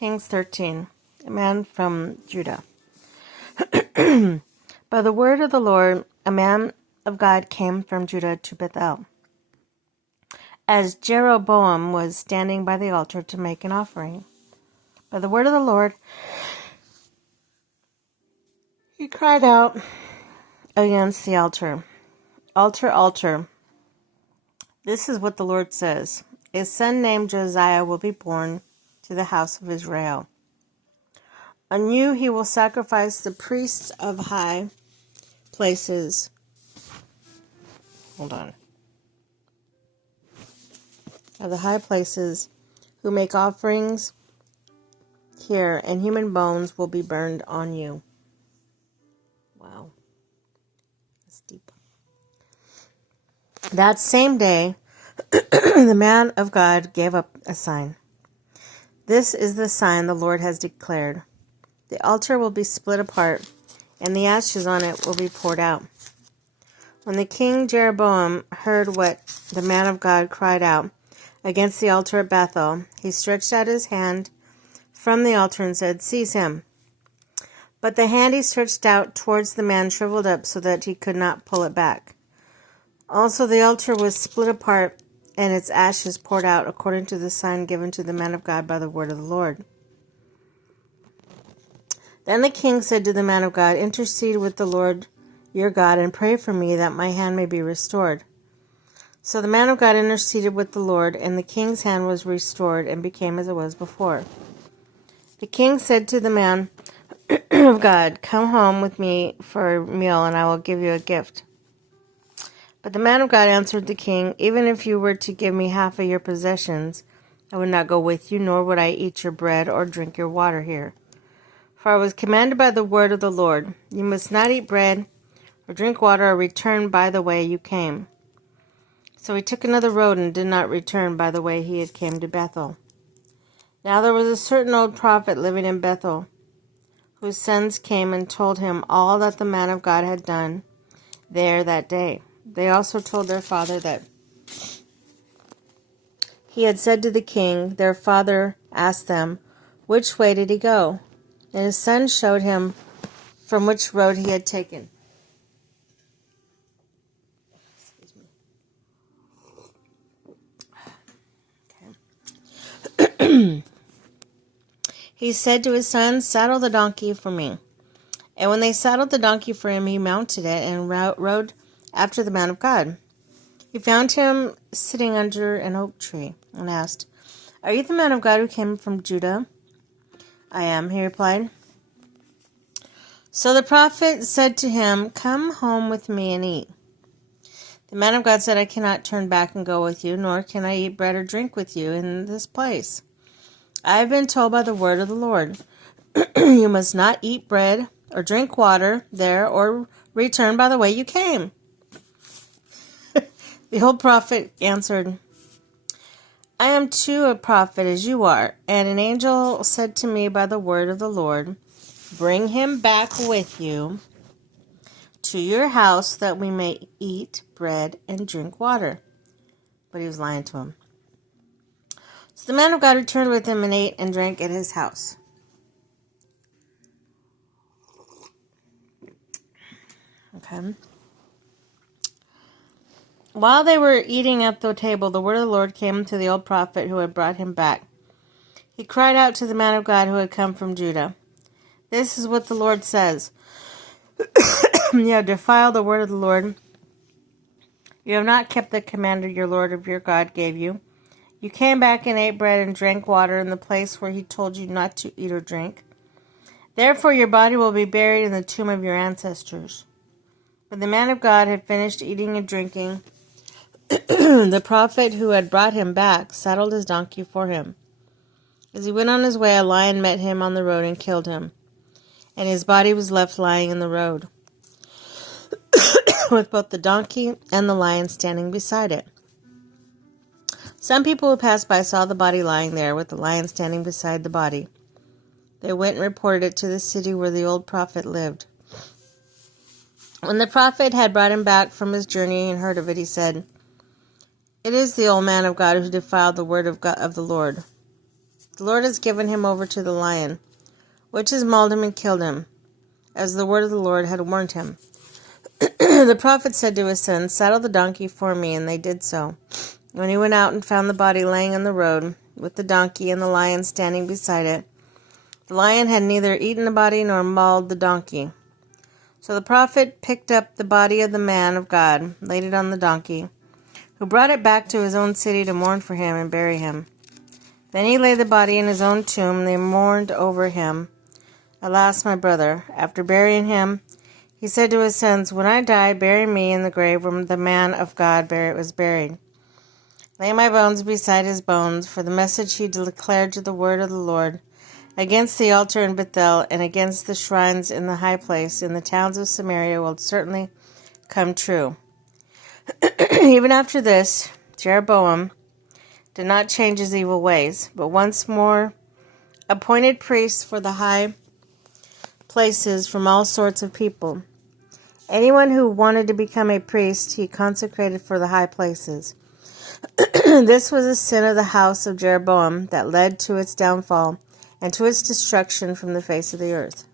Kings 13, a man from Judah. By the word of the Lord, a man of God came from Judah to Bethel, as Jeroboam was standing by the altar to make an offering. By the word of the Lord, he cried out against the altar, "Altar, altar, this is what the Lord says. A son named Josiah will be born to the house of Israel. On you he will sacrifice the priests of high places." Of the high places who make offerings here, and human bones will be burned on you. Wow. That's deep. That same day, the man of God gave up a sign. "This is the sign the Lord has declared. The altar will be split apart, and the ashes on it will be poured out." When the king Jeroboam heard what the man of God cried out against the altar at Bethel, he stretched out his hand from the altar and said, "Seize him." But the hand he stretched out towards the man shriveled up so that he could not pull it back. Also the altar was split apart and its ashes poured out according to the sign given to the man of God by the word of the Lord. Then the king said to the man of God, "Intercede with the Lord your God and pray for me that my hand may be restored." So the man of God interceded with the Lord, and the king's hand was restored and became as it was before. The king said to the man of God, "Come home with me for a meal, and I will give you a gift." But the man of God answered the king, "Even if you were to give me half of your possessions, I would not go with you, nor would I eat your bread or drink your water here. For I was commanded by the word of the Lord, you must not eat bread or drink water or return by the way you came." So he took another road and did not return by the way he had came to Bethel. Now there was a certain old prophet living in Bethel, whose sons came and told him all that the man of God had done there that day. They also told their father that he had said to the king. Their father asked them, "Which way did he go?" And his son showed him from which road he had taken. He said to his son, "Saddle the donkey for me." And when they saddled the donkey for him, he mounted it and rode after the man of God. He found him sitting under an oak tree and asked, "Are you the man of God who came from Judah?" "I am," he replied. So the prophet said to him, "Come home with me and eat." The man of God said, "I cannot turn back and go with you, nor can I eat bread or drink with you in this place. I have been told by the word of the Lord, you must not eat bread or drink water there or return by the way you came." The old prophet answered, "I am too a prophet as you are, and an angel said to me by the word of the Lord, bring him back with you to your house that we may eat bread and drink water." But he was lying to him. So the man of God returned with him and ate and drank at his house. Okay. While they were eating at the table, the word of the Lord came to the old prophet who had brought him back. He cried out to the man of God who had come from Judah, "This is what the Lord says. You have defiled the word of the Lord. You have not kept the command your Lord of your God gave you. You came back and ate bread and drank water in the place where he told you not to eat or drink. Therefore your body will be buried in the tomb of your ancestors." When the man of God had finished eating and drinking, the prophet who had brought him back saddled his donkey for him. As he went on his way, a lion met him on the road and killed him, and his body was left lying in the road, with both the donkey and the lion standing beside it. Some people who passed by saw the body lying there, with the lion standing beside the body. They went and reported it to the city where the old prophet lived. When the prophet had brought him back from his journey and heard of it, he said, "It is the old man of God who defiled the word of God, of the Lord. The Lord has given him over to the lion, which has mauled him and killed him, as the word of the Lord had warned him. The prophet said to his sons, Saddle the donkey for me, and they did so. When he went out and found the body laying on the road, with the donkey and the lion standing beside it, the lion had neither eaten the body nor mauled the donkey. So the prophet picked up the body of the man of God, laid it on the donkey, who brought it back to his own city to mourn for him and bury him. Then he laid the body in his own tomb, and they mourned over him. Alas, my brother, after burying him, he said to his sons, When I die, bury me in the grave where the man of God was buried. Lay my bones beside his bones, for the message he declared to the word of the Lord against the altar in Bethel and against the shrines in the high place in the towns of Samaria will certainly come true. Even after this, Jeroboam did not change his evil ways, but once more appointed priests for the high places from all sorts of people. Anyone who wanted to become a priest, he consecrated for the high places. This was a sin of the house of Jeroboam that led to its downfall and to its destruction from the face of the earth.